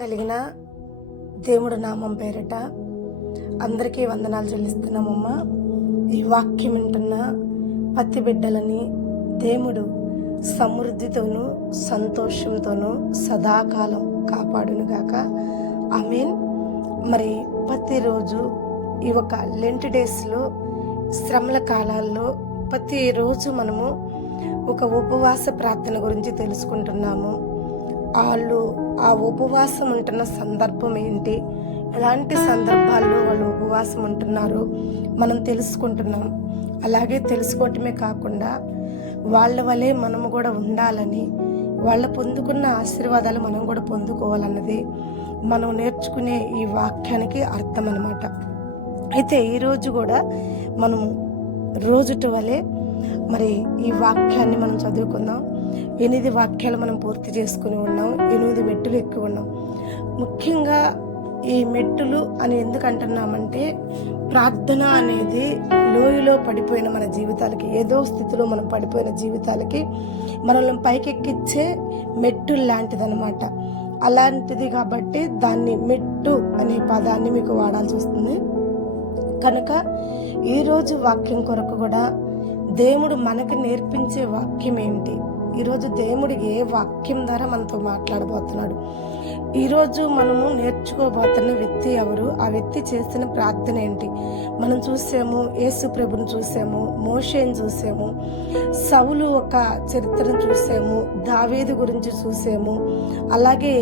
కలిగిన దేవుడు నామం పేరిట అందరికీ వందనాలు చెల్లిస్తున్నామమ్మా. ఈ వాక్యం వింటున్న పత్తి బిడ్డలని దేవుడు సమృద్ధితోనూ సంతోషంతోనూ సదాకాలం కాపాడునుగాక. ఆమేన్. మరి ప్రతిరోజు ఈ ఒక లెంట్ డేస్లో శ్రమల కాలాల్లో ప్రతిరోజు మనము ఒక ఉపవాస ప్రార్థన గురించి తెలుసుకుంటున్నాము. వాళ్ళు ఆ ఉపవాసం ఉంటున్న సందర్భం ఏంటి, ఎలాంటి సందర్భాల్లో వాళ్ళు ఉపవాసం ఉంటున్నారో మనం తెలుసుకుంటున్నాం. అలాగే తెలుసుకోవటమే కాకుండా వాళ్ళ వలె మనము కూడా ఉండాలని, వాళ్ళ పొందుకున్న ఆశీర్వాదాలు మనం కూడా పొందుకోవాలన్నది మనం నేర్చుకునే ఈ వాక్యానికి అర్థం అన్నమాట. అయితే ఈరోజు కూడా మనము రోజుటి వలె మరి ఈ వాక్యాన్ని మనం చదువుకుందాం. 8 వాక్యాలు మనం పూర్తి చేసుకుని ఉన్నాం. 8 మెట్టులు ఎక్కువ ఉన్నాం. ముఖ్యంగా ఈ మెట్టులు అని ఎందుకు అంటున్నామంటే, ప్రార్థన అనేది లోయలో పడిపోయిన మన జీవితాలకి, ఏదో స్థితిలో మనం పడిపోయిన జీవితాలకి మనల్ని పైకెక్కిచ్చే మెట్టు లాంటిదన్నమాట. అలాంటిది కాబట్టి దాన్ని మెట్టు అనే పదాన్ని మీకు వాడాల్సి వస్తుంది. కనుక ఈరోజు వాక్యం కొరకు కూడా దేవుడు మనకి నేర్పించే వాక్యం ఏమిటి, ఈరోజు దేవుడు ఏ వాక్యం ద్వారా మనతో మాట్లాడబోతున్నాడు, ఈరోజు మనము నేర్చుకోబోతున్న వ్యక్తి ఎవరు, ఆ వ్యక్తి చేసిన ప్రార్థన ఏంటి. మనం చూసాము, యేసు ప్రభుని చూసాము, మోషేని చూసాము, సౌలు ఒక చరిత్రను చూసాము, దావీదు గురించి చూసాము, అలాగే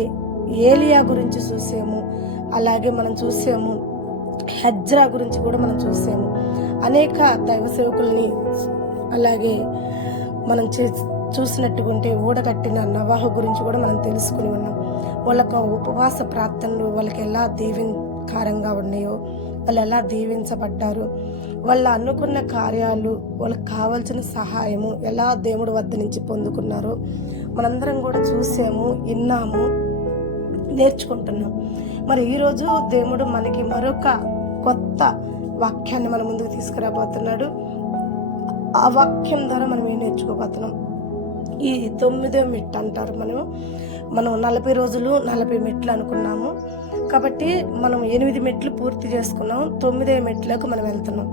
ఏలియా గురించి చూసాము, అలాగే మనం చూసాము హెజ్రా గురించి కూడా మనం చూసాము. అనేక దైవ సేవకుల్ని అలాగే మనం చూసినట్టుకుంటే ఊడగట్టిన నవాహు గురించి కూడా మనం తెలుసుకుని ఉన్నాం. వాళ్ళకు ఉపవాస ప్రార్థనలు వాళ్ళకి ఎలా దీవెనకరంగా ఉన్నాయో, వాళ్ళు ఎలా దీవించబడ్డారు, వాళ్ళు అనుకున్న కార్యాలు, వాళ్ళకి కావాల్సిన సహాయము ఎలా దేవుడి వద్ద నుంచి పొందుకున్నారో మనందరం కూడా చూసాము, విన్నాము, నేర్చుకుంటున్నాం. మరి ఈరోజు దేవుడు మనకి మరొక కొత్త వాక్యాన్ని మన ముందుకు తీసుకురాబోతున్నాడు. ఆ వాక్యం ద్వారా మనం ఏం నేర్చుకోబోతున్నాం, ఈ 9వ మెట్టు అంటారు. మనం 40 రోజులు 40 మెట్లు అనుకున్నాము కాబట్టి మనం 8 మెట్లు పూర్తి చేసుకున్నాం. 9వ మెట్లకు మనం వెళ్తున్నాం.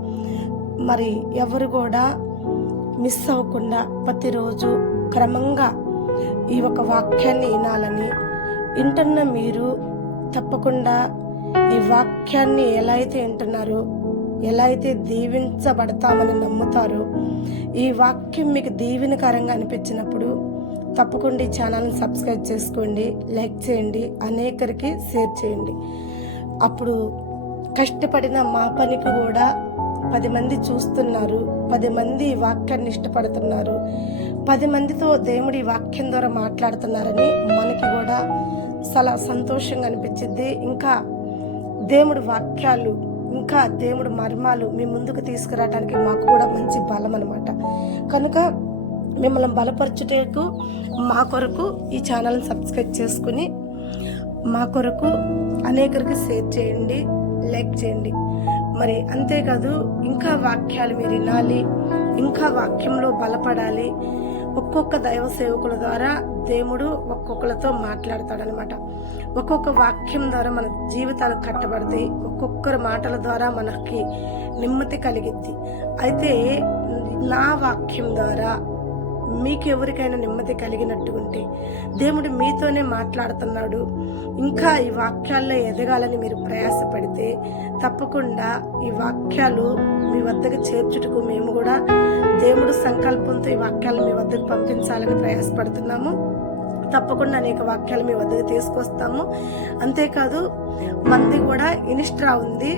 మరి ఎవరు కూడా మిస్ అవ్వకుండా ప్రతిరోజు క్రమంగా ఈ ఒక వాక్యాన్ని వినాలని, వింటున్న మీరు తప్పకుండా ఈ వాక్యాన్ని ఎలా అయితే వింటున్నారో, ఎలా అయితే దీవించబడతామని నమ్ముతారో, ఈ వాక్యం మీకు దీవెనకరంగా అనిపించినప్పుడు తప్పకుండా ఈ ఛానల్ని సబ్స్క్రైబ్ చేసుకోండి, లైక్ చేయండి, అనేకరికి షేర్ చేయండి. అప్పుడు కష్టపడిన మా పనికి కూడా 10 మంది చూస్తున్నారు, 10 మంది ఈ వాక్యాన్ని ఇష్టపడుతున్నారు, 10 మందితో దేవుడి వాక్యం ద్వారా మాట్లాడుతున్నారని మనకి కూడా చాలా సంతోషంగా అనిపించింది. ఇంకా దేవుడి వాక్యాలు, ఇంకా దేవుడి మర్మాలు మీ ముందుకు తీసుకురావడానికి మాకు కూడా మంచి బలం అన్నమాట. కనుక మిమ్మల్ని బలపరచుటకు మా కొరకు ఈ ఛానల్ని సబ్స్క్రైబ్ చేసుకుని మా కొరకు అనేకరికి షేర్ చేయండి, లైక్ చేయండి. మరి అంతేకాదు, ఇంకా వాక్యాలు మీరు వినాలి, ఇంకా వాక్యంలో బలపడాలి. ఒక్కొక్క దైవ సేవకుల ద్వారా దేవుడు ఒక్కొక్కరితో మాట్లాడతాడనమాట. ఒక్కొక్క వాక్యం ద్వారా మన జీవితాలు కట్టబడతాయి. ఒక్కొక్కరి మాటల ద్వారా మనకి నెమ్మది కలిగిద్ది. అయితే నా వాక్యం ద్వారా మీకు ఎవరికైనా నెమ్మది కలిగినట్టుకుంటే దేవుడు మీతోనే మాట్లాడుతున్నాడు. ఇంకా ఈ వాక్యాల్లో ఎదగాలని మీరు ప్రయాసపడితే తప్పకుండా ఈ వాక్యాలు మీ వద్దకు చేర్చుటకు మేము కూడా దేవుడు సంకల్పంతో ఈ వాక్యాలు మీ వద్దకు పంపించాలని ప్రయాసపడుతున్నాము. తప్పకుండా అనేక వాక్యాలు మీ వద్దకు తీసుకొస్తాము. అంతేకాదు, మంది కూడా ఇన్స్టా ఉంది.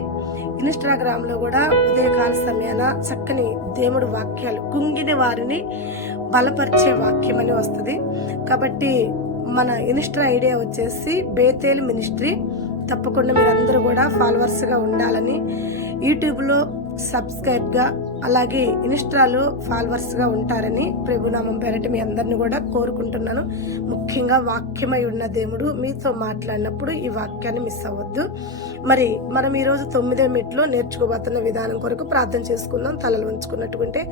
ఇన్స్టాగ్రామ్లో కూడా ఉదయకాల సమయాన చక్కని దేవుడు వాక్యాలు, కుంగిన వారిని బలపరిచే వాక్యం అని వస్తుంది. కాబట్టి మన ఇన్స్టా ఐడియా వచ్చేసి బేతేల్ మినిస్ట్రీ. తప్పకుండా మీరందరూ కూడా ఫాలోవర్స్గా ఉండాలని, యూట్యూబ్లో సబ్స్క్రైబ్గా, అలాగే ఇన్స్టాలో ఫాలోవర్స్గా ఉంటారని ప్రభునామం పేరట మీ అందరిని కూడా కోరుకుంటున్నాను. ముఖ్యంగా వాక్యమై ఉన్న దేవుడు మీతో మాట్లాడినప్పుడు ఈ వాక్యాన్ని మిస్ అవ్వద్దు. మరి మనం ఈరోజు 9వ మెట్లో నేర్చుకోబోతున్న విధానం కొరకు ప్రార్థన చేసుకుందాం. తలలు ఉంచుకున్నట్టుకుంటే,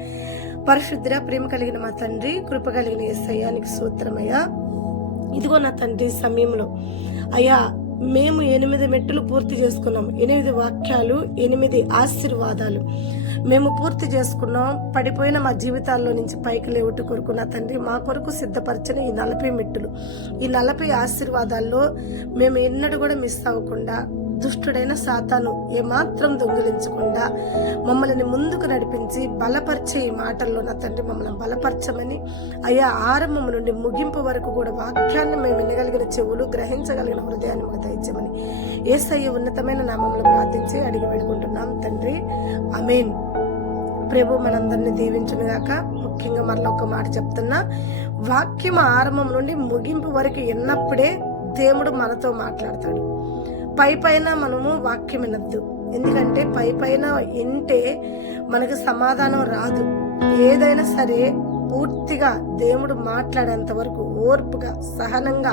పరిశుద్ధ ప్రేమ కలిగిన మా తండ్రి, కృప కలిగిన యేసయ్యా నీకు స్తోత్రమయ్యా. ఇదిగో నా తండ్రి సమయంలో అయ్యా మేము 8 మెట్టులు పూర్తి చేసుకున్నాం. 8 వాక్యాలు, 8 ఆశీర్వాదాలు మేము పూర్తి చేసుకున్నాం. పడిపోయిన మా జీవితాల్లో నుంచి పైకి లేవుట కొరకు నా తండ్రి మా కొరకు సిద్ధపరచని ఈ 40 మెట్టులు, ఈ 40 ఆశీర్వాదాల్లో మేము ఎన్నడూ కూడా మిస్ అవ్వకుండా, దుష్టుడైన సాతాను ఏమాత్రం దొంగిలించకుండా మమ్మల్ని ముందుకు నడిపించి బలపరిచే ఈ మాటల్లో నా తండ్రి మమ్మల్ని బలపరచమని, అయ్యా ఆరంభం నుండి ముగింపు వరకు కూడా వాక్యాన్ని మేము వినగలిగిన చెవులు, గ్రహించగలిగిన హృదయాన్ని మాకు దయచేయమని యేసయ్య ఉన్నతమైన నామములో ప్రార్థించి అడిగి వేడుకుంటున్నాం తండ్రి, ఆమేన్. ప్రభు మనందరినీ దీవించునుగాక. ముఖ్యంగా మరలా ఒక మాట చెప్తున్నా, వాక్యం ఆరంభం నుండి ముగింపు వరకు ఎన్నప్పుడే దేవుడు మనతో మాట్లాడతాడు. పైన మనము వాక్యం వినద్దు, ఎందుకంటే పైన వింటే మనకు సమాధానం రాదు. ఏదైనా సరే పూర్తిగా దేవుడు మాట్లాడేంత వరకు ఓర్పుగా, సహనంగా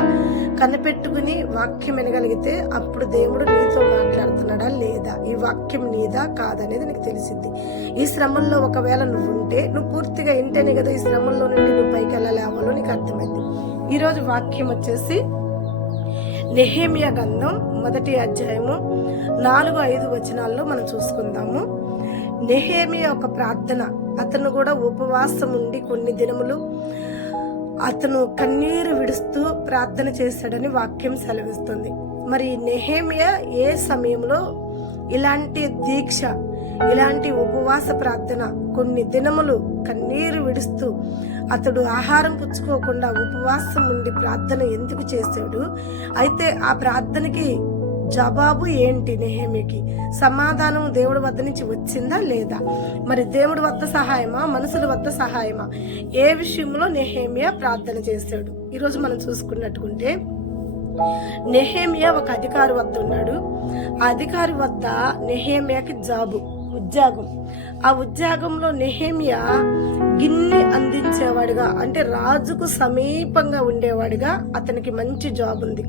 కనిపెట్టుకుని వాక్యం వినగలిగితే అప్పుడు దేవుడు నీతో మాట్లాడుతున్నాడా లేదా, ఈ వాక్యం నీదా కాదనేది నీకు తెలిసింది. ఈ శ్రమంలో ఒకవేళ నువ్వు ఉంటే, నువ్వు పూర్తిగా వింటేనే కదా ఈ శ్రమంలో నుండి నువ్వు పైకి వెళ్ళలేవాలో నీకు అర్థమైంది. ఈరోజు వాక్యం వచ్చేసి నెహెమ్యా గ్రంథం 1వ అధ్యాయము 4-5 వచనాల్లో మనం చూసుకుందాము. నెహెమ్యా ఒక ప్రార్థన, అతను కూడా ఉపవాసం ఉండి కొన్ని దినములు అతను కన్నీరు విడుస్తూ ప్రార్థన చేశాడని వాక్యం సెలవిస్తుంది. మరి నెహెమ్యా ఏ సమయంలో ఇలాంటి దీక్ష, ఇలాంటి ఉపవాస ప్రార్థన, కొన్ని దినములు కన్నీరు విడుస్తూ అతడు ఆహారం పుచ్చుకోకుండా ఉపవాసం ఉండి ప్రార్థన ఎందుకు చేశాడు? అయితే ఆ ప్రార్థనకి జవాబు ఏంటి? నెహెమ్యాకి సమాధానం దేవుడి వద్ద నుంచి వచ్చిందా లేదా? మరి దేవుడి వద్ద సహాయమా, మనుషుల వద్ద సహాయమా? ఏ విషయంలో నెహెమ్యా ప్రార్థన చేశాడు? ఈరోజు మనం చూసుకున్నట్టుకుంటే నెహెమ్యా ఒక అధికారి వద్ద ఉన్నాడు. ఆ అధికారి వద్ద నెహెమ్యాకి ఉద్యోగం. ఆ ఉద్యోగంలో నెహెమ్యా గిన్నె అందించేవాడిగా, అంటే రాజుకు సమీపంగా ఉండేవాడిగా అతనికి మంచి జాబ్ ఉంది.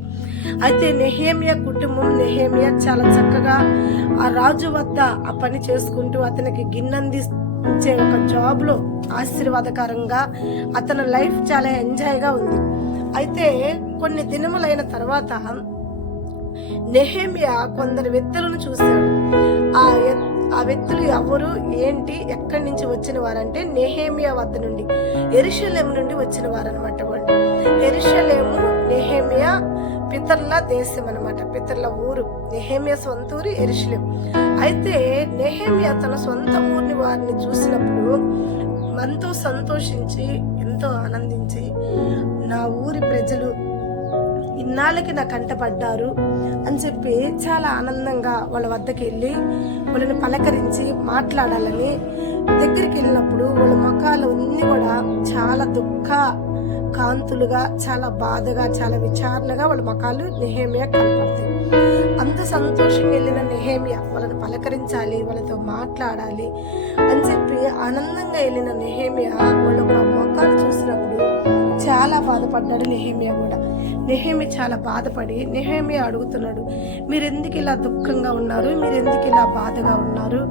అయితే నెహెమ్యా కుటుంబం, నెహెమ్యా చాలా చక్కగా ఆ రాజు వద్ద ఆ పని చేసుకుంటూ అతనికి గిన్నె అందించే ఒక జాబ్ లో ఆశీర్వాదకరంగా అతని లైఫ్ చాలా ఎంజాయ్గా ఉంది. అయితే కొన్ని దినములైన తర్వాత నెహెమ్యా కొందరు వ్యక్తులను చూశాడు. ఆ వ్యక్తులు ఎవరు, ఏంటి, ఎక్కడి నుంచి వచ్చిన వారంటే నెహెమ్యా వద్ద నుండి, యెరూషలేము నుండి వచ్చిన వారనమాట. వాళ్ళు యెరూషలేము నెహెమ్యా పితరుల దేశం అనమాట, పితరుల ఊరు. నెహెమ్యా సొంత ఊరు యెరూషలేము. అయితే నెహెమ్యా తన సొంత ఊరిని వారిని చూసినప్పుడు ఎంతో సంతోషించి, ఎంతో ఆనందించి, నా ఊరి ప్రజలు ఇన్నాళ్ళకి నా కంటపడ్డారు అని చెప్పి చాలా ఆనందంగా వాళ్ళ వద్దకు వెళ్ళి వాళ్ళని పలకరించి మాట్లాడాలని దగ్గరికి వెళ్ళినప్పుడు వాళ్ళ ముఖాలు అన్నీ కూడా చాలా దుఃఖ కాంతులుగా, చాలా బాధగా, చాలా విచారణగా వాళ్ళ ముఖాలు నెహెమ్యా కనపడతాయి. అంత సంతోషంగా వెళ్ళిన నెహెమ్యా వాళ్ళని పలకరించాలి, వాళ్ళతో మాట్లాడాలి అని చెప్పి ఆనందంగా వెళ్ళిన నెహెమ్యా వాళ్ళ ముఖాలు చూసినప్పుడు చాలా బాధపడ్డాడు. నెహెమ్యా కూడా నెహెమ్యా చాలా బాధపడి నెహెమ్యా అడుగుతున్నాడు, మీరెందుకు ఇలా దుఃఖంగా ఉన్నారు, మీరెందుకు ఇలా బాధగా ఉన్నారు,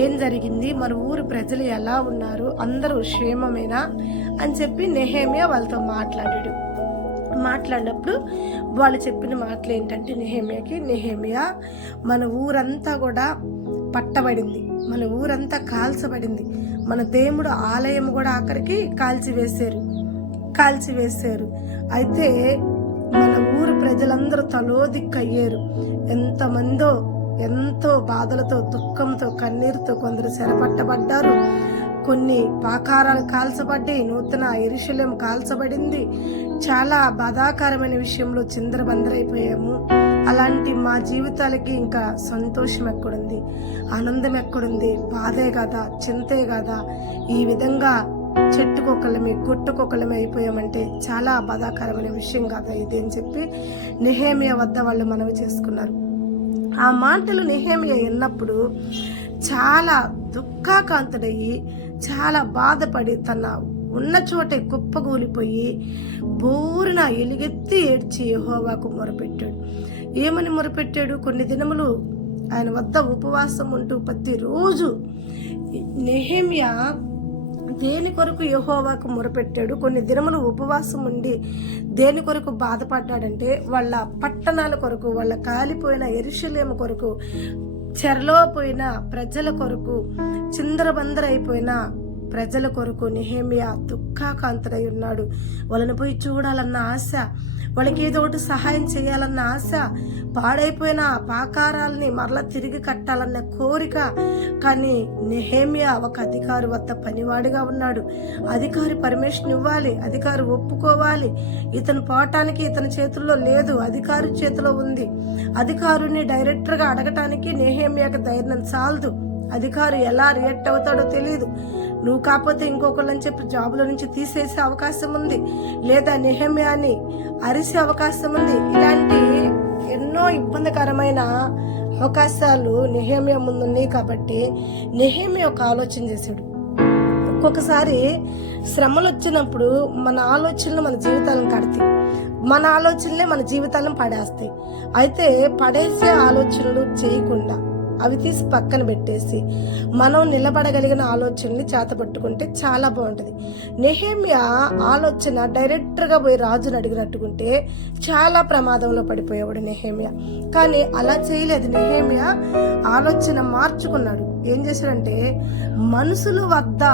ఏం జరిగింది, మన ఊరు ప్రజలు ఎలా ఉన్నారు, అందరూ క్షేమమేనా అని చెప్పి నెహెమ్యా వాళ్ళతో మాట్లాడినప్పుడు వాళ్ళు చెప్పిన మాటలు ఏంటంటే నెహెమ్యా మన ఊరంతా కూడా పట్టబడింది, మన ఊరంతా కాల్చబడింది, మన దేవుడు ఆలయం కూడా ఆఖరికి కాల్చివేశారు. అయితే మన ఊరు ప్రజలందరూ తలోదిక్కయ్యారు. ఎంతమందో ఎంతో బాధలతో, దుఃఖంతో, కన్నీరుతో కొందరు చెరపట్టబడ్డారు. కొన్ని పాకారాలు కాల్చబడ్డాయి. నూతన యెరూషలేము కాల్చబడింది. చాలా బాధాకరమైన విషయంలో చిందరబందరైపోయాము. అలాంటి మా జీవితాలకి ఇంకా సంతోషం ఎక్కడుంది, ఆనందం ఎక్కడుంది, బాధే కదా, చింతే కదా, ఈ విధంగా చెట్టుకొకళ్ళమే గుట్టుకొకళ్ళమే అయిపోయామంటే చాలా బాధాకరమైన విషయం కదా ఇది అని చెప్పి నెహెమ్యా వద్ద వాళ్ళు మనవి చేసుకున్నారు. ఆ మాటలు నెహెమ్యా విన్నప్పుడు చాలా దుఃఖాకాంతుడయ్యి, చాలా బాధపడి తన ఉన్న చోటే కుప్పగూలిపోయి బోరున ఎలుగెత్తి ఏడ్చి యెహోవాకు మొరపెట్టాడు. ఏమని మొరపెట్టాడు? కొన్ని దినములు ఆయన వద్ద ఉపవాసం ఉంటూ ప్రతిరోజు నెహెమ్యా దేని కొరకు యెహోవాకు మొరపెట్టాడు, కొన్ని దినములు ఉపవాసం ఉండి దేని కొరకు బాధపడ్డాడంటే వాళ్ళ పట్టణాల కొరకు, వాళ్ళ కాలిపోయిన యెరూషలేము కొరకు, చెరలో పోయిన ప్రజల కొరకు, చిందరబందరైపోయిన ప్రజల కొరకు నెహెమ్యా దుఃఖాకాంతుడై ఉన్నాడు. వాళ్ళని పోయి చూడాలన్న ఆశ, వాళ్ళకి ఏదో ఒకటి సహాయం చేయాలన్న ఆశ, పాడైపోయిన పాకారాలని మరలా తిరిగి కట్టాలన్న కోరిక. కానీ నెహెమ్యా ఒక అధికారి వద్ద పనివాడిగా ఉన్నాడు. అధికారి పర్మిషన్ ఇవ్వాలి, అధికారి ఒప్పుకోవాలి. ఇతను పోవటానికి ఇతని చేతుల్లో లేదు, అధికారి చేతిలో ఉంది. అధికారుని డైరెక్టర్గా అడగటానికి నెహెమ్యాకి ధైర్యం చాలదు. అధికారి ఎలా రియాక్ట్ అవుతాడో తెలియదు. నువ్వు కాకపోతే ఇంకొకళ్ళని చెప్పి జాబుల నుంచి తీసేసే అవకాశం ఉంది, లేదా నెహెమ్యాని అరిసే అవకాశం ఉంది. ఇలాంటి ఎన్నో ఇబ్బందికరమైన అవకాశాలు నెహెమ్యా ముందున్నాయి. కాబట్టి నెహెమ్యా ఒక ఆలోచన చేశాడు. ఒక్కొక్కసారి శ్రమలు వచ్చినప్పుడు మన ఆలోచనలు మన జీవితాలను కడతాయి, మన ఆలోచనలే మన జీవితాలను పడేస్తాయి. అయితే పడేసే ఆలోచనలు చేయకుండా అవి తీసి పక్కన పెట్టేసి మనం నిలబడగలిగిన ఆలోచనని చేతపట్టుకుంటే చాలా బాగుంటుంది. నెహెమ్యా ఆలోచన డైరెక్టర్గా పోయి రాజుని అడిగినట్టుకుంటే చాలా ప్రమాదంలో పడిపోయేవాడు నెహెమ్యా. కానీ అలా చేయలేదు. నెహెమ్యా ఆలోచన మార్చుకున్నాడు. ఏం చేశాడంటే, మనుషుల వద్ద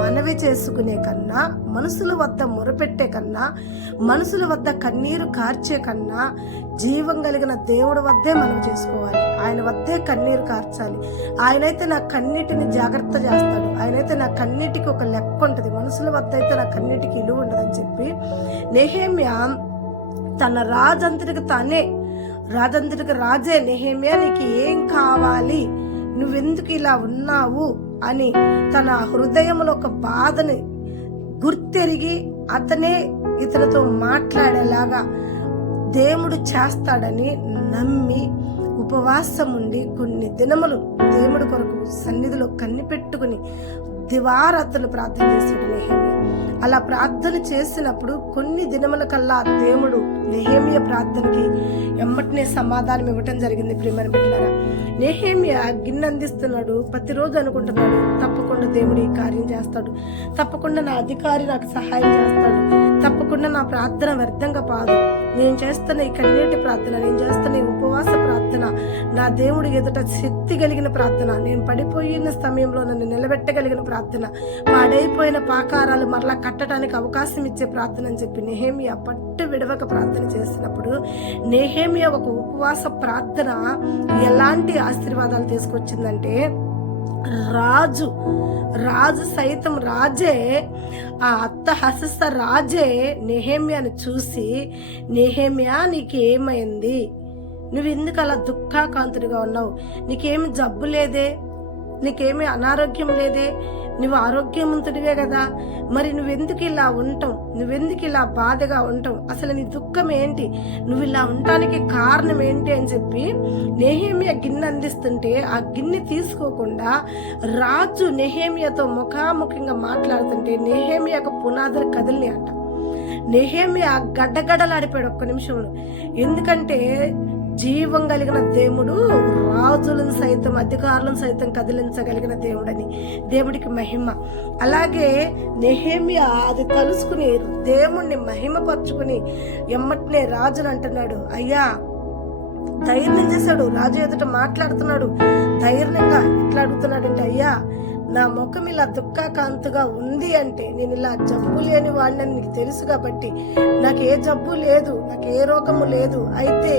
మనవి చేసుకునే కన్నా, మనుషుల వద్ద మొరపెట్టే కన్నా, మనుషుల వద్ద కన్నీరు కార్చే కన్నా జీవం కలిగిన దేవుడి వద్దే మనం చేసుకోవాలి. ఆయన వద్దే కన్నీరు కార్చాలి. ఆయనైతే నా కన్నీటిని జాగ్రత్త చేస్తాడు, ఆయనైతే నా కన్నీటికి ఒక లెక్క ఉంటుంది, మనుషుల వద్ద అయితే నా కన్నీటికి ఇలువ ఉండదని చెప్పి నెహెమ్యా తన రాజంతటికి రాజే, నెహెమ్యా నీకు ఏం కావాలి, నువ్వెందుకు ఇలా ఉన్నావు అని తన హృదయంలో ఒక బాధని గుర్తెరిగి అతనే ఇతనితో మాట్లాడేలాగా దేవుడు చేస్తాడని నమ్మి ఉపవాసం ఉండి కొన్ని దినములు దేవుడి కొరకు సన్నిధిలో కన్నిపెట్టుకుని దివారాత్రులు ప్రార్థన చేశాడు నెహెమ్యా. అలా ప్రార్థన చేసినప్పుడు కొన్ని దినముల కల్లా దేవుడు నెహెమ్యా ప్రార్థనకి ఎమ్మటనే సమాధానం ఇవ్వటం జరిగింది. ప్రియమైన బిడ్డలారా, నెహెమ్యా గిన్నె అందిస్తున్నాడు, ప్రతిరోజు అనుకుంటున్నాడు తప్పకుండా దేవుడు ఈ కార్యం చేస్తాడు, తప్పకుండా నా అధికారి నాకు సహాయం చేస్తాడు, తప్పకుండా నా ప్రార్థన వ్యర్థంగా పాదు, నేను చేస్తున్న ఈ కన్నీటి ప్రార్థన, నేను చేస్తున్న ఈ ఉపవాస ప్రార్థన నా దేవుడి ఎదుట శక్తి కలిగిన ప్రార్థన, నేను పడిపోయిన సమయంలో నన్ను నిలబెట్టగలిగిన ప్రార్థన, పాడైపోయిన పాకారాలు మరలా కట్టడానికి అవకాశం ఇచ్చే ప్రార్థన అని చెప్పి నెహెమ్యా పట్టు విడవక ప్రార్థన చేసినప్పుడు నెహెమ్యా ఒక ఉపవాస ప్రార్థన ఎలాంటి ఆశీర్వాదాలు తీసుకొచ్చిందంటే, రాజు సైతం రాజే, ఆ అత్తహసస్త రాజే నెహెమ్యాను చూసి, నెహెమ్యా నీకేమైంది, నువ్వెందుకు అలా దుఃఖాకాంతుడిగా ఉన్నావు, నీకేమి జబ్బు లేదే, నీకేమీ అనారోగ్యం లేదే, నువ్వు ఆరోగ్యవంతుడివే కదా, మరి నువ్వెందుకు ఇలా ఉంటావు, నువ్వెందుకు ఇలా బాధగా ఉంటావు, అసలు నీ దుఃఖం ఏంటి, నువ్వు ఇలా ఉండటానికి కారణం ఏంటి అని చెప్పి నెహెమ్యా గిన్నె అందిస్తుంటే ఆ గిన్నె తీసుకోకుండా రాజు నెహెమ్యాతో ముఖాముఖిగా మాట్లాడుతుంటే నెహెమ్యాకు పునాదులు కదిలినాయి అంట. నెహెమ్యా గడ్డగడ్డలాడిపోయాడు ఒక్క నిమిషంలో. ఎందుకంటే జీవం కలిగిన దేవుడు రాజులను సైతం అధికారులను సైతం కదిలించగలిగిన దేవుడని, దేవుడికి మహిమ. అలాగే నెహెమ్యా అది తలుసుకుని దేవుణ్ణి మహిమపరుచుకుని ఎమ్మటనే రాజుని అంటున్నాడు, అయ్యా ధైర్యం చేశాడు, రాజు ఎదుట మాట్లాడుతున్నాడు ధైర్యంగా. ఎట్లా అడుగుతున్నాడంటే, అయ్యా నా ముఖం ఇలా దుఃఖాకాంతగా ఉంది అంటే నేను ఇలా జబ్బు లేని వాడిని నీకు తెలుసు కాబట్టి, నాకు ఏ జబ్బు లేదు, నాకు ఏ రోగము లేదు. అయితే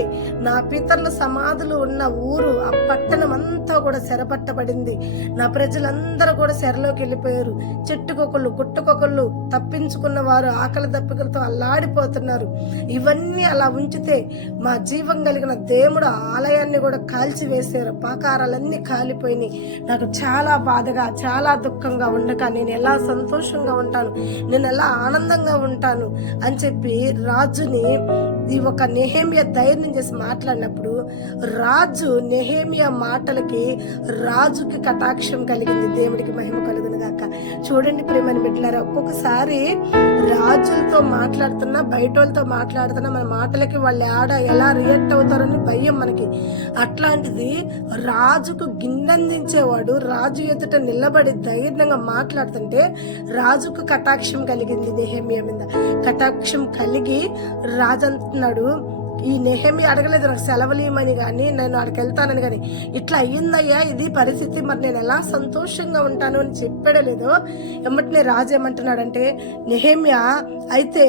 నా పితరుల సమాధులు ఉన్న ఊరు, ఆ పట్టణం అంతా కూడా చెరపట్టబడింది, నా ప్రజలందరూ కూడా చెరలోకి వెళ్ళిపోయారు, చెట్టుకొకళ్ళు గుట్టకొకళ్ళు తప్పించుకున్న వారు ఆకలి దప్పికలతో అల్లాడిపోతున్నారు. ఇవన్నీ అలా ఉంచితే మా జీవం కలిగిన దేవుడు ఆలయాన్ని కూడా కాల్చివేశారు, పాకారాలన్నీ కాలిపోయినాయి, నాకు చాలా బాధగా చాలా దుఃఖంగా ఉండక నేను ఎలా సంతోషంగా ఉంటాను, నేను ఎలా ఆనందంగా ఉంటాను అని చెప్పి రాజుని ఈ ఒక నెహెమ్యా ధైర్యం చేసి మాట్లాడినప్పుడు రాజు నెహెమ్యా మాటలకి రాజుకి కటాక్షం కలిగింది. దేవుడికి మహిమ కలుగును గాక. చూడండి ప్రేమని బిడ్డలారా, ఒక్కొక్కసారి రాజులతో మాట్లాడుతున్నా, బయట వాళ్ళతో మాట్లాడుతున్నా, మన మాటలకి వాళ్ళు ఎలా రియాక్ట్ అవుతారని భయం మనకి. అట్లాంటిది రాజుకు గిన్నెందించేవాడు రాజు ఎదుట నిలబడి ధైర్యంగా మాట్లాడుతుంటే రాజుకు కటాక్షం కలిగింది నెహెమ్యా మీద. కటాక్షం కలిగి రాజు అంటున్నాడు, ఈ నెహెమ్యా అడగలేదు నాకు సెలవులు ఇవ్వమని కానీ, నేను అక్కడికి వెళ్తానని కానీ, ఇట్లా అయ్యిందయ్యా ఇది పరిస్థితి, మరి నేను ఎలా సంతోషంగా ఉంటాను అని చెప్పాడలేదో ఎమ్మటినే రాజు ఏమంటున్నాడంటే, నెహెమ్యా అయితే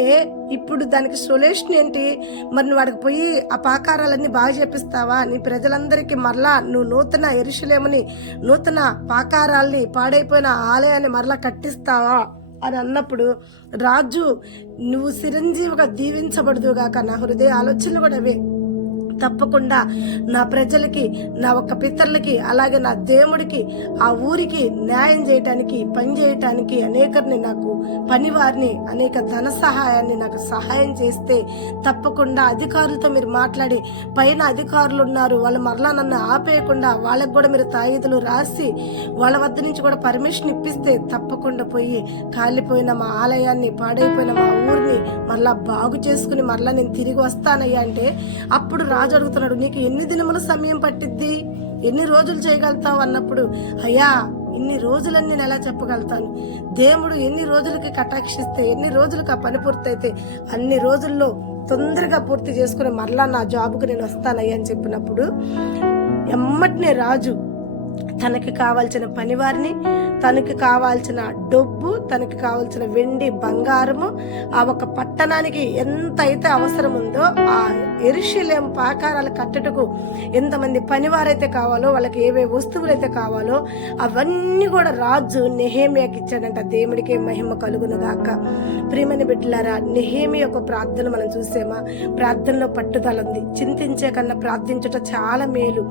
ఇప్పుడు దానికి సొల్యూషన్ ఏంటి, మరి నువ్వు అక్కడికి పోయి ఆ పాకారాలన్నీ బాగా చేపిస్తావా, నీ ప్రజలందరికీ మరలా నువ్వు నూతన యెరూషలేముని, నూతన పాకారాల్ని, పాడైపోయిన ఆలయాన్ని మరలా కట్టిస్తావా అని అన్నప్పుడు రాజు, నువ్వు చిరంజీవిగా దీవించబడదుగాక, నా హృదయ ఆలోచనలు కూడా అవే. తప్పకుండా నా ప్రజలకి, నా ఒక్క పితరులకి, అలాగే నా దేవుడికి, ఆ ఊరికి న్యాయం చేయటానికి, పని చేయటానికి అనేకరిని, నాకు పనివారిని, అనేక ధన సహాయాన్ని నాకు సహాయం చేస్తే తప్పకుండా అధికారులతో మీరు మాట్లాడి, పైన అధికారులు ఉన్నారు వాళ్ళు మరలా నన్ను ఆపేయకుండా వాళ్ళకు కూడా మీరు తాయిదులు రాసి వాళ్ళ వద్ద నుంచి కూడా పర్మిషన్ ఇప్పిస్తే తప్పకుండా పోయి కాలిపోయిన మా ఆలయాన్ని, పాడైపోయిన మా ఊరిని మరలా బాగు చేసుకుని మరలా నేను తిరిగి వస్తానయ్యా అంటే, అప్పుడు రాజు అడుగుతున్నాడు, నీకు ఎన్ని దినముల సమయం పట్టిద్ది, ఎన్ని రోజులు చేయగలుగుతావు అన్నప్పుడు, అయ్యా ఇన్ని రోజులని నేను ఎలా చెప్పగలుగుతాను, దేవుడు ఎన్ని రోజులకి కటాక్షిస్తే, ఎన్ని రోజులకు ఆ పని పూర్తయితే అన్ని రోజుల్లో తొందరగా పూర్తి చేసుకుని మరలా నా జాబుకు నేను వస్తానయ్యా అని చెప్పినప్పుడు ఎమ్మటినే రాజు తనకి కావాల్సిన పనివారిని, తనకి కావాల్సిన డబ్బు, తనకి కావాల్సిన వెండి బంగారము, ఆ ఒక పట్టణానికి ఎంత అయితే అవసరం ఉందో, ఆ యెరూషలేం పాకారాలు కట్టటకు ఎంతమంది పనివారైతే కావాలో, వాళ్ళకి ఏవే వస్తువులు అయితే కావాలో అవన్నీ కూడా రాజు నెహెమ్యాకి ఇచ్చాడంట. దేవుడికే మహిమ కలుగును గాక. ప్రియమైన బిడ్డలారా, నెహెమ్యా యొక్క ప్రార్థన మనం చూసామా, ప్రార్థనలో పట్టుదల ఉంది. చింతించే కన్నా ప్రార్థించట చాలా మేలు.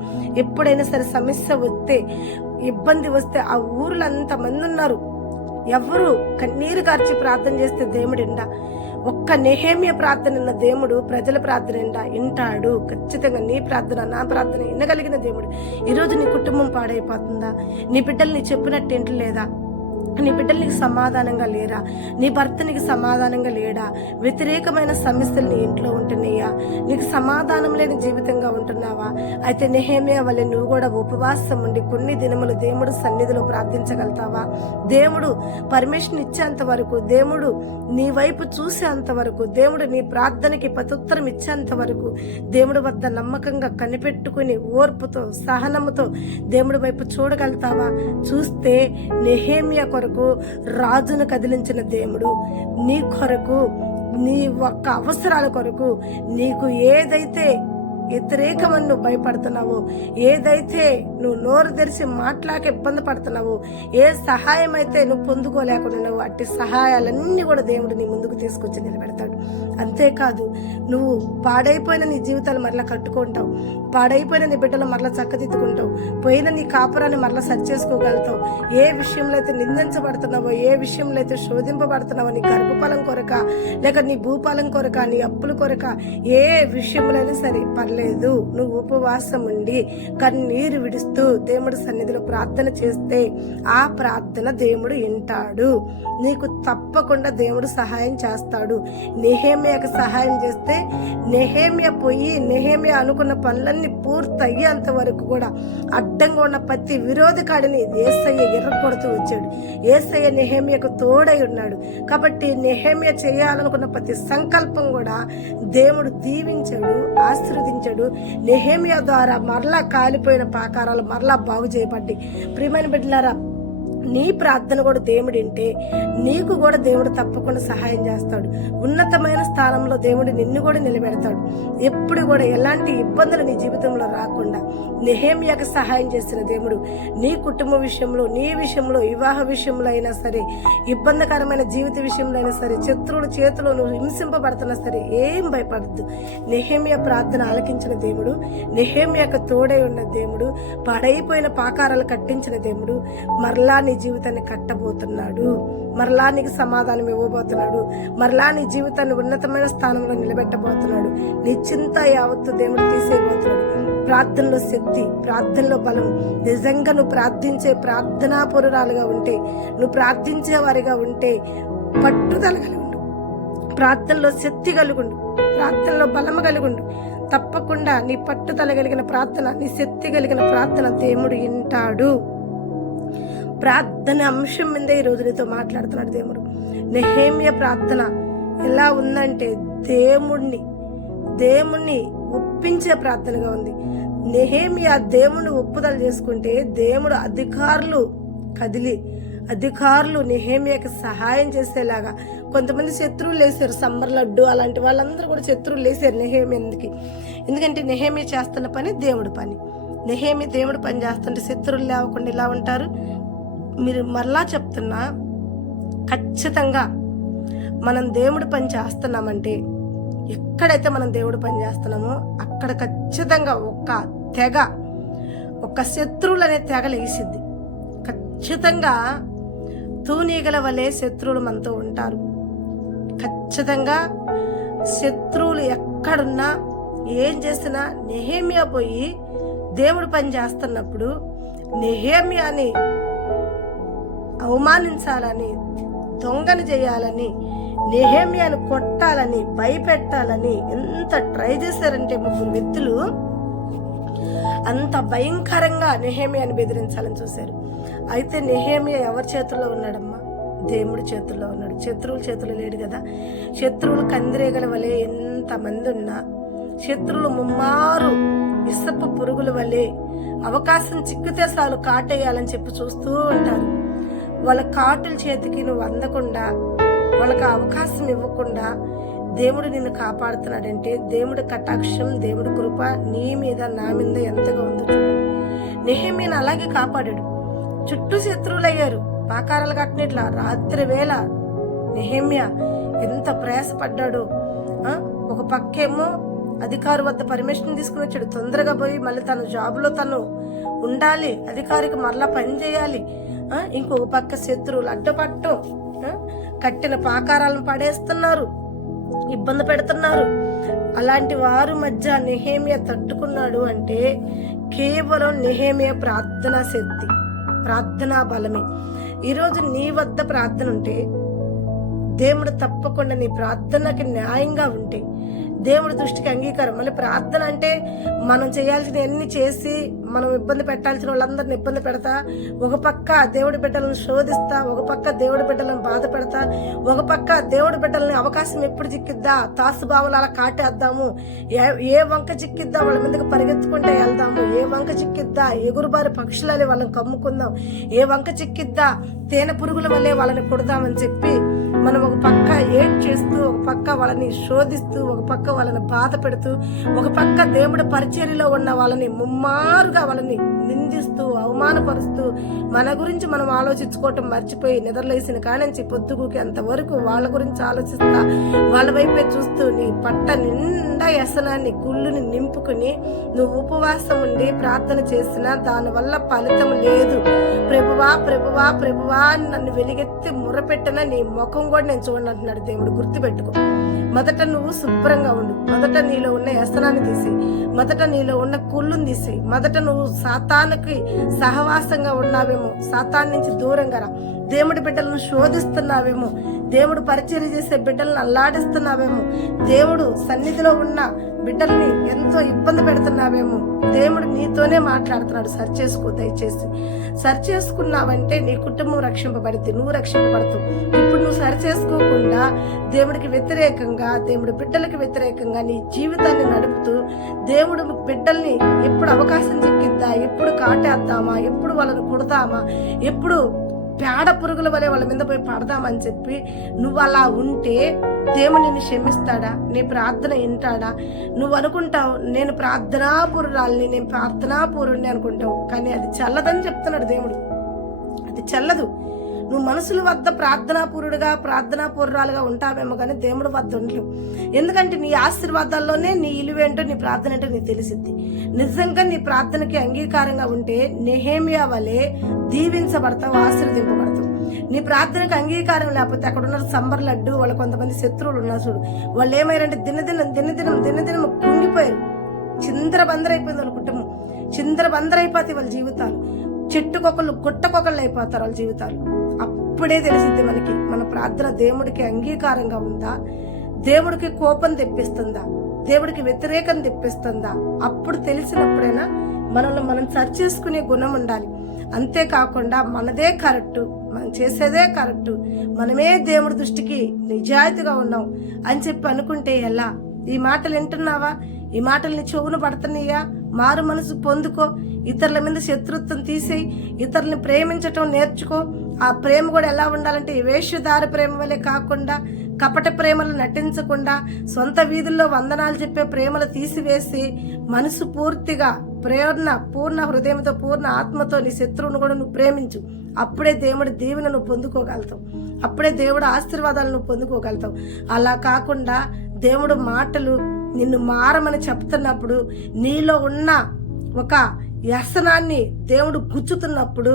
ఎప్పుడైనా సరే సమస్య వస్తే, ఇబ్బంది వస్తే, ఆ ఊర్లో అంతమంది ఉన్నారు, ఎవరు కన్నీరు కార్చి ప్రార్థన చేస్తే దేవుడు ఎండా, ఒక్క నెహెమ్యా ప్రార్థన ఉన్న దేవుడు ప్రజల ప్రార్థన వింటాడు. ఖచ్చితంగా నీ ప్రార్థన, నా ప్రార్థన వినగలిగిన దేవుడు. ఈరోజు నీ కుటుంబం పాడైపోతుందా, నీ బిడ్డలు నీ చెప్పినట్టు వింటలేదా, నీ బిడ్డలు నీకు సమాధానంగా లేరా, నీ భర్త నీకు సమాధానంగా లేడా, వ్యతిరేకమైన సమస్యలు నీ ఇంట్లో ఉంటున్నాయా, నీకు సమాధానం లేని జీవితంగా ఉంటున్నావా, అయితే నెహెమ్యా వల్లే నువ్వు కూడా ఉపవాసం ఉండి కొన్ని దినములు దేవుడు సన్నిధిలో ప్రార్థించగలుగుతావా? దేవుడు పర్మిషన్ ఇచ్చేంత వరకు, దేవుడు నీ వైపు చూసేంత వరకు, దేవుడు నీ ప్రార్థనకి ప్రత్యుత్తరం ఇచ్చేంత వరకు దేవుడి వద్ద నమ్మకంగా కనిపెట్టుకుని ఓర్పుతో, సహనముతో దేవుడి వైపు చూడగలుగుతావా? చూస్తే నెహెమ్యా కొరకు రాజును కదిలించిన దేవుడు నీ కొరకు, నీ ఒక్క అవసరాల కొరకు, నీకు ఏదైతే వ్యతిరేకమని నువ్వు భయపడుతున్నావో, ఏదైతే నువ్వు నోరు తెరిచి మాట్లాడక ఇబ్బంది పడుతున్నావో, ఏ సహాయం అయితే నువ్వు పొందుకోలేకున్నావో, అట్టి సహాయాలన్నీ కూడా దేవుడు నీ ముందుకు తీసుకొచ్చి నిలబెడతాడు. అంతేకాదు, నువ్వు పాడైపోయిన నీ జీవితాలు మరలా కట్టుకుంటావు, పాడైపోయిన నీ బిడ్డలు మరలా చక్కదిద్దుకుంటావు, పోయిన నీ కాపురాన్ని మరలా సరి చేసుకోగలుగుతావు. ఏ విషయంలో అయితే నిందించబడుతున్నావో, ఏ విషయంలో అయితే శోధింపబడుతున్నావో, నీ గర్భఫలం కొరక, లేక నీ భూపాలం కొరక, నీ అప్పుల కొరక, ఏ విషయంలో సరే పర్లేదు, నువ్వు ఉపవాసం ఉండి కన్నీరు విడుస్తూ దేవుడి సన్నిధిలో ప్రార్థన చేస్తే ఆ ప్రార్థన దేవుడు వింటాడు. నీకు తప్పకుండా దేవుడు సహాయం చేస్తాడు. నెహెమ్యాకు సహాయం చేస్తే నెహెమ్యా పోయి నెహెమ్యా అనుకున్న పనులన్నీ పూర్తయ్యేంత వరకు కూడా అడ్డంగా ఉన్న ప్రతి విరోధి కాడిని యేసయ్య ఎర్రకొడుతూ వచ్చాడు. యేసయ్య నెహెమ్యాకు తోడై ఉన్నాడు. కాబట్టి నెహెమ్యా చేయాలనుకున్న ప్రతి సంకల్పం కూడా దేవుడు దీవించాడు, ఆశీర్వదించాడు. నెహెమ్యా ద్వారా మరలా కాలిపోయిన పాకారాలు మరలా బాగు చేయబడ్డాయి. ప్రియమైన బిడ్డలారా, నీ ప్రార్థన కూడా దేవుడు వింటే నీకు కూడా దేవుడు తప్పకుండా సహాయం చేస్తాడు. ఉన్నతమైన స్థానంలో దేవుడు నిన్ను కూడా నిలబెడతాడు. ఎప్పుడు కూడా ఎలాంటి ఇబ్బందులు నీ జీవితంలో రాకుండా నెహెమ్యాకు సహాయం చేసిన దేవుడు నీ కుటుంబ విషయంలో, నీ విషయంలో, వివాహ విషయంలో అయినా సరే, ఇబ్బందికరమైన జీవిత విషయంలో అయినా సరే, శత్రువుల చేతిలో నువ్వు హింసింపబడుతున్నా సరే ఏం భయపడద్దు. నెహెమ్యా ప్రార్థన ఆలకించిన దేవుడు, నెహెమ్యాకు తోడై ఉన్న దేవుడు, పాడైపోయిన పాకారాలు కట్టించిన దేవుడు, మరలా నీ జీవితాన్ని కట్టబోతున్నాడు, మరలా నీకు సమాధానం ఇవ్వబోతున్నాడు, మరలా నీ జీవితాన్ని ఉన్నతమైన స్థానంలో నిలబెట్టబోతున్నాడు. నీ చింత యావత్తు దేవుడు తీసేయబోతున్నాడు. ప్రార్థనలో శక్తి, ప్రార్థనలో బలం. నిజంగా నువ్వు ప్రార్థించే ప్రార్థనా పరురాలుగా ఉంటే, నువ్వు ప్రార్థించే వారిగా ఉంటే పట్టుదల కలిగి ఉండు, ప్రార్థనలో శక్తి కలుగుండు, ప్రార్థనలో బలము కలుగుండు. తప్పకుండా నీ పట్టుదల కలిగిన ప్రార్థన, నీ శక్తి కలిగిన ప్రార్థన దేవుడు వింటాడు. ప్రార్థన అంశం మీదే ఈ రోజు నీతో మాట్లాడుతున్నాడు దేవుడు. నెహెమ్యా ప్రార్థన ఎలా ఉందంటే దేవుణ్ణి ఒప్పించే ప్రార్థనగా ఉంది. నెహెమ్యా దేవుణ్ణి ఒప్పుదల చేసుకుంటే దేవుడు అధికారులు నెహెమ్యాకి సహాయం చేసేలాగా, కొంతమంది శత్రువులు లేసారు, సంబర్ లడ్డు అలాంటి వాళ్ళందరూ కూడా శత్రువులు లేసారు నెహెమ్యాకి. ఎందుకంటే నెహెమ్యా చేస్తున్న పని దేవుడి పని. నెహెమ్యా దేవుడి పని చేస్తుంటే శత్రువులు లేవకుండా ఇలా ఉంటారు. మీరు మరలా చెప్తున్నా, ఖచ్చితంగా మనం దేవుడి పని చేస్తున్నామంటే, ఎక్కడైతే మనం దేవుడి పని చేస్తున్నామో అక్కడ ఖచ్చితంగా ఒక శత్రువులు అనే తెగ లేసిద్ది. ఖచ్చితంగా తూనీగల వలె శత్రువులు మనతో ఉంటారు. ఖచ్చితంగా శత్రువులు ఎక్కడున్నా ఏం చేసినా నెహెమ్యా పోయి దేవుడి పని చేస్తున్నప్పుడు నెహెమ్యాని అవమానించాలని, దొంగని చేయాలని, నెహెమ్యాను కొట్టాలని, భయపెట్టాలని ఎంత ట్రై చేశారంటే ముగ్గురు వ్యక్తులు అంత భయంకరంగా నెహెమ్యాని బెదిరించాలని చూశారు. అయితే నెహెమ్యా ఎవరి చేతుల్లో ఉన్నాడమ్మా? దేవుడి చేతుల్లో ఉన్నాడు. శత్రువుల చేతుల్లో లేడు కదా. శత్రువులు కందిరేగల వలె ఎంతమంది ఉన్నా, శత్రువులు ముమ్మారు ఇసపు పురుగుల వలె అవకాశం చిక్కితే చాలు కాటేయాలని చెప్పి చూస్తూ ఉంటారు. వాళ్ళ కాటుల చేతికి నువ్వు అందకుండా, వాళ్ళకి అవకాశం ఇవ్వకుండా దేవుడు నిన్ను కాపాడుతున్నాడంటే దేవుడి కటాక్షం, దేవుడి కృప నీ మీద నా మీద ఎంతగా ఉందో చూడండి. నెహెమ్యాను అలాగే కాపాడాడు. చుట్టూ శత్రువులు అయ్యారు, పాకారాలు కట్టినట్లా. రాత్రి వేళ నెహెమ్యా ఎంత ప్రయాసపడ్డాడు. ఒక పక్కేమో అధికారి వద్ద పర్మిషన్ తీసుకుని వచ్చాడు, తొందరగా పోయి మళ్ళీ తన జాబ్లో తను ఉండాలి, అధికారికి మరలా పని చేయాలి. ఇంకొక పక్క శత్రువులు అడ్డపట్టం, కట్టిన పాకారాలను పడేస్తున్నారు, ఇబ్బంది పెడుతున్నారు. అలాంటి వారు మధ్య నెహెమ్యా తట్టుకున్నాడు అంటే కేవలం నెహెమ్యా ప్రార్థనా శక్తి, ప్రార్థనా బలమే. ఈరోజు నీ వద్ద ప్రార్థన ఉంటే దేవుడు తప్పకుండా నీ ప్రార్థనకి న్యాయంగా ఉంటే దేవుడి దృష్టికి అంగీకారం. మళ్ళీ ప్రార్థన అంటే మనం చేయాల్సిన అన్ని చేసి మనం ఇబ్బంది పెట్టాల్సిన వాళ్ళందరిని ఇబ్బంది పెడతా, ఒక పక్క దేవుడి బిడ్డలను శోధిస్తా, ఒక పక్క దేవుడి బిడ్డలను బాధ పెడతా, ఒక పక్క దేవుడి బిడ్డలని అవకాశం ఎప్పుడు చిక్కిద్దా తాసుబావులు అలా కాటేద్దాము, ఏ వంక చిక్కిద్దా వాళ్ళ మీదకి పరిగెత్తుకుంటే వెళ్దాము, ఏ వంక చిక్కిద్దా ఎగురుబారి పక్షులని వాళ్ళని కమ్ముకుందాం, ఏ వంక చిక్కిద్దా తేనె పురుగుల వల్లే వాళ్ళని కొడదామని చెప్పి మనం ఒక పక్క ఏడ్ చేస్తూ, ఒక పక్క వాళ్ళని శోధిస్తూ, ఒక పక్క వాళ్ళని బాధ పెడుతూ, ఒక పక్క దేవుడి పరిచర్యలో ఉన్న వాళ్ళని ముమ్మారుగా వాళ్ళని నిందిస్తూ, అవమానపరుస్తూ, మన గురించి మనం ఆలోచించుకోవటం మర్చిపోయి నిద్రలేసిన కానించి పొద్దుగుకి అంతవరకు వాళ్ళ గురించి ఆలోచిస్తా, వాళ్ళ వైపే చూస్తూ నీ పట్ట నిండా వ్యసనాన్ని కుళ్ళుని నింపుకుని నువ్వు ఉపవాసం ఉండి ప్రార్థన చేసినా దానివల్ల ఫలితం లేదు. ప్రభువా ప్రభువా ప్రభువా నన్ను వెలిగెత్తి ముర్రపెట్టిన నీ ముఖం కూడా నేను చూడండి అంటున్నాడు దేవుడు. గుర్తుపెట్టుకో, మొదట నువ్వు శుభ్రంగా ఉండు, మొదట నీలో ఉన్న వ్యసనాన్ని తీసి, మొదట నీలో ఉన్న కుళ్ళుని తీసి, మొదట నువ్వు సాతానుకి సహవాసంగా ఉన్నావేమో, సాతాన్ నుంచి దూరంగా రా. దేవుడి బిడ్డలను శోధిస్తున్నావేమో, దేవుడు పరిచర్య చేసే బిడ్డలను అల్లాడిస్తున్నావేమో, దేవుడు సన్నిధిలో ఉన్న బిడ్డల్ని ఎంతో ఇబ్బంది పెడుతున్నావేమో, దేవుడు నీతోనే మాట్లాడుతున్నాడు. సరి చేసుకో, దయచేసి సరి చేసుకున్నావంటే నీ కుటుంబం రక్షింపబడితే నువ్వు రక్షింపబడతావు. ఇప్పుడు నువ్వు సరి చేసుకోకుండా దేవుడికి వ్యతిరేకంగా, దేవుడి బిడ్డలకి వ్యతిరేకంగా నీ జీవితాన్ని నడుపుతూ దేవుడు బిడ్డల్ని ఎప్పుడు అవకాశం చిక్కిద్దా, ఎప్పుడు కాటేద్దామా, ఎప్పుడు వాళ్ళని కొడదామా, ఎప్పుడు పేడ పురుగుల వలె వాళ్ళ మీద పోయి పడదామని చెప్పి నువ్వు అలా ఉంటే దేవుడు నిన్ను క్షమిస్తాడా? నీ ప్రార్థన వింటాడా? నువ్వు అనుకుంటావు నేను ప్రార్థనాపూరురాల్ని, నేను ప్రార్థనాపూరుణ్ణి అనుకుంటావు, కానీ అది చల్లదని చెప్తున్నాడు దేవుడు. అది చల్లదు. నువ్వు మనుషుల వద్ద ప్రార్థనాపూర్రాలుగా ఉంటావేమో కానీ దేవుడి వద్ద ఉండలేవు. ఎందుకంటే నీ ఆశీర్వాదాల్లోనే నీ ఇలువేంటో, నీ ప్రార్థన ఏంటో నీకు తెలిసిద్ది. నిజంగా నీ ప్రార్థనకి అంగీకారంగా ఉంటే నెహెమ్యా వలె దీవించబడతావు, ఆశీర్వదింపబడతావు. నీ ప్రార్థనకు అంగీకారం లేకపోతే అక్కడ ఉన్న సంబర్లడ్డు వాళ్ళ కొంతమంది శత్రువులు ఉన్నారు చూడు, వాళ్ళు ఏమైరంటే దినదినం కుంగిపోయారు. చిందరబందరైపోయింది వాళ్ళ కుటుంబం, చిందరబందరైపోతాయి వాళ్ళ జీవితాలు. చెట్టుకొకళ్ళు గుట్టకొకళ్ళు అయిపోతారు వాళ్ళ జీవితాలు. అప్పుడే తెలిసిద్ది మనకి మన ప్రార్థన దేవుడికి అంగీకారంగా ఉందా, దేవుడికి కోపం తెప్పిస్తుందా, దేవుడికి వ్యతిరేకం తెప్పిస్తుందా. అప్పుడు తెలిసినప్పుడైనా మనల్ని మనం సరి చేసుకునే గుణం ఉండాలి. అంతేకాకుండా మనదే కరెక్టు, మనం చేసేదే కరెక్టు, మనమే దేవుడి దృష్టికి నిజాయితీగా ఉన్నాం అని చెప్పి అనుకుంటే ఎలా? ఈ మాటలు వింటున్నావా? ఈ మాటల్ని చెవును పడుతున్నాయా? మారు మనసు పొందుకో, ఇతరుల మీద శత్రుత్వం తీసేయి, ఇతరుల్ని ప్రేమించటం నేర్చుకో. ఆ ప్రేమ కూడా ఎలా ఉండాలంటే వేషధార ప్రేమ వలె కాకుండా, కపట ప్రేమలు నటించకుండా, సొంత వీధుల్లో వందనాలు చెప్పే ప్రేమలు తీసివేసి మనసు పూర్తిగా పూర్ణ హృదయంతో, పూర్ణ ఆత్మతో నీ శత్రువును కూడా నువ్వు ప్రేమించు. అప్పుడే దేవుడి దీవెన నువ్వు పొందుకోగలుగుతావు, అప్పుడే దేవుడు ఆశీర్వాదాలు నువ్వు పొందుకోగలుగుతావు. అలా కాకుండా దేవుడు మాటలు నిన్ను మారమని చెప్తున్నప్పుడు, నీలో ఉన్న ఒక వ్యసనాన్ని దేవుడు గుచ్చుతున్నప్పుడు,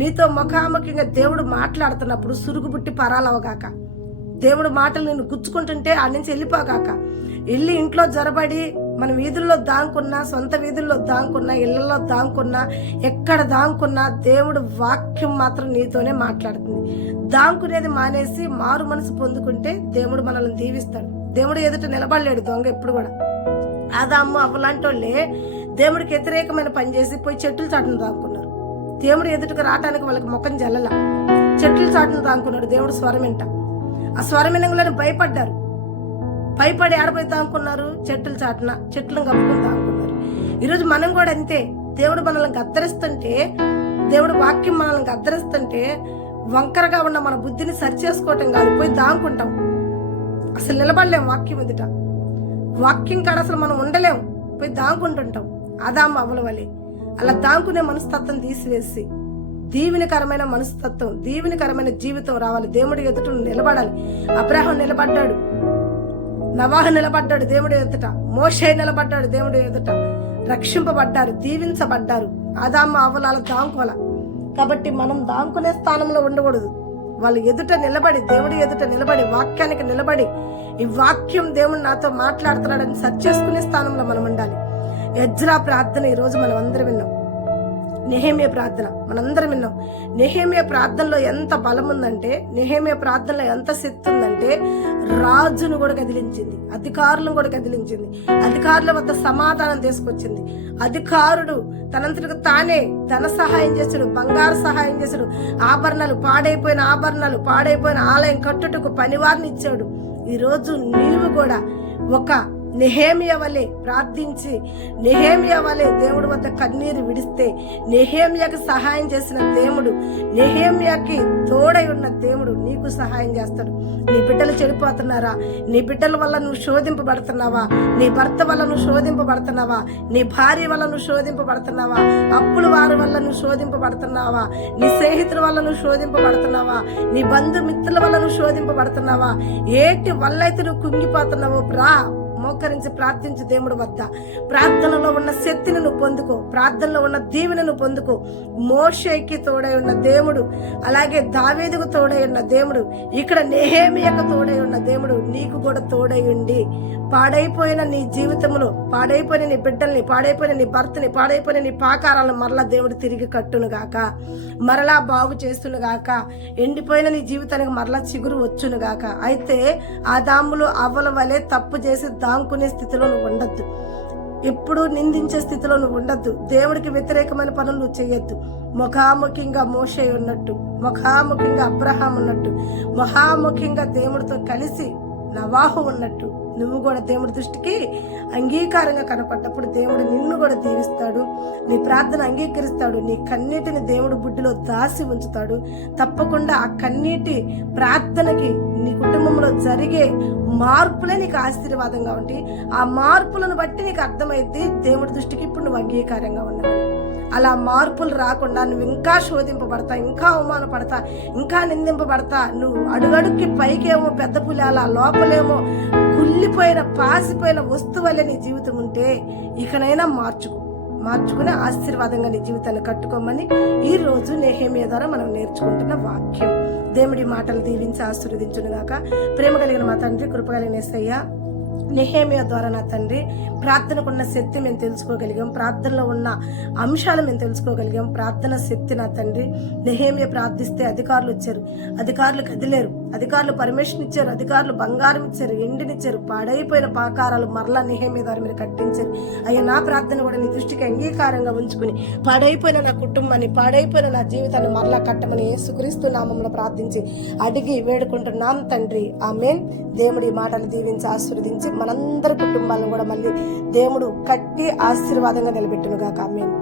నీతో ముఖాముఖిగా దేవుడు మాట్లాడుతున్నప్పుడు సురుగుబుట్టి పరాలవగాక. దేవుడు మాటలు నిన్ను గుచ్చుకుంటుంటే ఆ నుంచి వెళ్ళిపోగాక. వెళ్ళి ఇంట్లో జరబడి మన వీధుల్లో దాంకున్నా, సొంత వీధుల్లో దాంకున్నా, ఇళ్లలో దాంకున్నా, ఎక్కడ దాంకున్నా దేవుడు వాక్యం మాత్రం నీతోనే మాట్లాడుతుంది. దాంకునేది మానేసి మారు మనసు పొందుకుంటే దేవుడు మనల్ని దీవిస్తాడు. దేవుడు ఎదుట నిలబడలేడు దొంగ ఎప్పుడు కూడా. ఆదాము అవ్వలాంటి వాళ్ళే దేవుడికి వ్యతిరేకమైన పని చేసి పోయి చెట్టుల చాటును దాక్కున్నారు. దేవుడు ఎదుటకు రావటానికి వాళ్ళకి ముఖం జల్లల, చెట్టుల చాటును దాక్కున్నాడు. దేవుడు స్వరం వింట, ఆ స్వరం వినంగానే భయపడ్డారు. భయపడి ఆడపోయి దాక్కున్నారు, చెట్టుల చాటున చెట్లను కప్పుకొని దాక్కున్నారు. ఈరోజు మనం కూడా అంతే. దేవుడు మనల్ని గద్దరిస్తుంటే, దేవుడు వాక్యం మనల్ని గద్దరిస్తుంటే వంకరగా ఉన్న మన బుద్ధిని సరి చేసుకోవటం కాదు, పోయి దాక్కుంటాం. అసలు నిలబడలేం వాక్యం ఎదుట. వాక్యం కాడ అసలు మనం ఉండలేం, పోయి దాంకుంటుంటాం. ఆదాము అవ్వల వలె అలా దాంకునే మనస్తత్వం తీసివేసి దీవెనకరమైన మనస్తత్వం, దీవెనకరమైన జీవితం రావాలి. దేవుడి ఎదుట నిలబడాలి. అబ్రాహాం నిలబడ్డాడు, నవాహు నిలబడ్డాడు దేవుడి ఎదుట, మోషే నిలబడ్డాడు దేవుడి ఎదుట. రక్షింపబడ్డారు, దీవించబడ్డారు. ఆదాము అవ్వల అలా దాంకోల. కాబట్టి మనం దాంకునే స్థానంలో ఉండకూడదు. వాళ్ళు ఎదుట నిలబడి, దేవుడి ఎదుట నిలబడి, వాక్యానికి నిలబడి, ఈ వాక్యం దేవుడు నాతో మాట్లాడుతున్నాడని సరి చేసుకునే స్థానంలో మనం ఉండాలి. ఎజ్రా ప్రార్థన ఈరోజు మనం అందరం విన్నాం. నెహెమ్యా ప్రార్థన మనందరం విన్నాం. నెహెమ్యా ప్రార్థనలో ఎంత బలం ఉందంటే, నెహెమ్యా ప్రార్థనలో ఎంత శక్తి ఉందంటే, రాజును కూడా కదిలించింది, అధికారులను కూడా కదిలించింది, అధికారుల వద్ద సమాధానం తీసుకొచ్చింది. అధికారుడు తనంతటికి తానే ధన సహాయం చేశాడు, బంగారు సహాయం చేశాడు, ఆభరణాలు పాడైపోయిన ఆలయం కట్టుటకు పనివారిని ఇచ్చాడు. ఈరోజు నీవు కూడా ఒక నెహెమ్యా వలె ప్రార్థించి, నెహెమ్యా వలె దేవుడి వద్ద కన్నీరు విడిస్తే, నెహెమ్యాకి సహాయం చేసిన దేవుడు, నెహెమ్యాకి తోడై ఉన్న దేవుడు నీకు సహాయం చేస్తాడు. నీ బిడ్డలు చెడిపోతున్నారా? నీ బిడ్డల వల్ల నువ్వు శోధింపబడుతున్నావా? నీ భర్త వల్ల నువ్వు శోధింపబడుతున్నావా? నీ భార్య వల్ల నువ్వు శోధింపబడుతున్నావా? అప్పుల వారి వల్ల నువ్వు శోధింపబడుతున్నావా? నీ స్నేహితుల వల్ల నువ్వు శోధింపబడుతున్నావా? నీ బంధుమిత్రుల వల్ల నువ్వు శోధింపబడుతున్నావా? ఏటి వల్ల అయితే నువ్వు కుంగిపోతున్నావో రా, మోకరించి ప్రార్థించు దేవుడి వద్ద. ప్రార్థనలో ఉన్న శక్తిని నువ్వు పొందుకో, ప్రార్థనలో ఉన్న దీవెనను పొందుకో. మోషేకి తోడై ఉన్న దేవుడు, అలాగే దావీదుకు తోడై ఉన్న దేవుడు, ఇక్కడ నెహెమ్యాకు తోడై ఉన్న దేవుడు నీకు కూడా తోడై ఉండి, పాడైపోయిన నీ జీవితంలో, పాడైపోయిన నీ బిడ్డల్ని, పాడైపోయిన నీ భర్తని, పాడైపోయిన నీ పాకారాలను మరలా దేవుడు తిరిగి కట్టునుగాక, మరలా బాగు చేస్తునుగాక, ఎండిపోయిన నీ జీవితానికి మరలా చిగురు వచ్చునుగాక. అయితే ఆదాములు అవ్వల వలె తప్పు చేసి దాంకునే స్థితిలో నువ్వు ఉండద్దు, ఎప్పుడు నిందించే స్థితిలో నువ్వు ఉండద్దు, దేవుడికి వ్యతిరేకమైన పనులు నువ్వు చేయొద్దు. ముఖాముఖిగా మోషే ఉన్నట్టు, ముఖాముఖిగా అబ్రహాం ఉన్నట్టు, ముఖాముఖిగా దేవుడితో కలిసి నవాహు ఉన్నట్టు నువ్వు కూడా దేవుడి దృష్టికి అంగీకారంగా కనపడ్డప్పుడు దేవుడు నిన్ను కూడా దీవిస్తాడు, నీ ప్రార్థన అంగీకరిస్తాడు, నీ కన్నీటిని దేవుడు బుడ్డిలో దాసి ఉంచుతాడు. తప్పకుండా ఆ కన్నీటి ప్రార్థనకి నీ కుటుంబంలో జరిగే మార్పులే నీకు ఆశీర్వాదంగా ఉంటాయి. ఆ మార్పులను బట్టి నీకు అర్థమైద్ది దేవుడి దృష్టికి ఇప్పుడు నువ్వు అంగీకారంగా ఉన్నావు. అలా మార్పులు రాకుండా నువ్వు ఇంకా శోధింపబడతా, ఇంకా అవమానపడతా, ఇంకా నిందింపబడతా, నువ్వు అడుగడుక్కి పైకేమో పెద్ద పులాల, లోపలేమో కుళ్ళిపోయిన పాసిపోయిన వస్తువులే నీ జీవితం ఉంటే ఇకనైనా మార్చుకుని ఆశీర్వాదంగా నీ జీవితాన్ని కట్టుకోమని ఈ రోజు నెహెమ్యా ద్వారా మనం నేర్చుకుంటున్న వాక్యం. దేవుడి మాటలు దీవించి ఆశీర్వదించును గాక. ప్రేమ కలిగిన మా తండ్రి, కృప కలిగిన యేసయ్యా, నెహెమ్యా ద్వారా నా తండ్రి ప్రార్థనకు ఉన్న శక్తి మేము తెలుసుకోగలిగాం, ప్రార్థనలో ఉన్న అంశాలు మేము తెలుసుకోగలిగాం. ప్రార్థన శక్తి నా తండ్రి, నెహెమ్యా ప్రార్థిస్తే అధికారులు వచ్చారు, అధికారులు కదిలేరు, అధికారులు పర్మిషన్ ఇచ్చారు, అధికారులు బంగారం ఇచ్చారు, ఎండినిచ్చారు, పాడైపోయిన పాకారాలు మరలా నెహెమ్యా ద్వారా మీరు కట్టించారు. అయ్యా, నా ప్రార్థన కూడా నీ దృష్టికి అంగీకారంగా ఉంచుకుని పాడైపోయిన నా కుటుంబాన్ని, పాడైపోయిన నా జీవితాన్ని మరలా కట్టమని యేసుక్రీస్తు నామములో ప్రార్థించి అడిగి వేడుకుంటున్నాం తండ్రి, ఆమేన్. దేవుడి మాటలు దీవించి ఆశీర్వదించి మనందరి కుటుంబాలను కూడా మళ్ళీ దేవుడు కట్టి ఆశీర్వాదంగా నిలబెట్టును గాక, ఆమేన్.